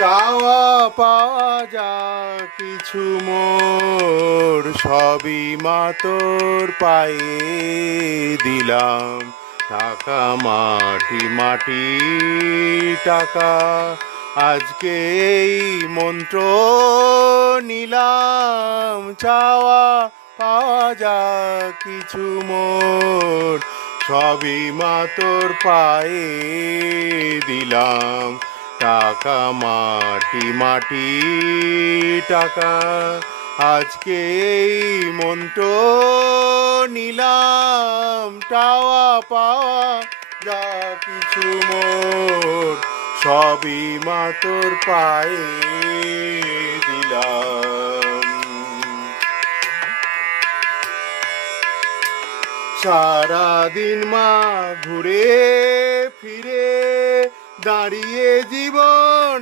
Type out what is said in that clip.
চাওয়া পাওয়া যা কিছু মোর সবই মা তোর পায়ে দিলাম। টাকা মাটি মাটি টাকা, আজকে এই মন্ত্র নিলাম। চাওয়া পাওয়া যা কিছু মোর সবই মা তোর পায়ে দিলাম। টাকা মাটি মাটি টাকা, আজকে এই মন্ত্র নিলাম। চাওয়া পাওয়া যা কিছু মোর সবই মা তোর পায়ে দিলাম। সারাদিন মা ঘুরে ফিরে দাঁড়িয়ে জীবন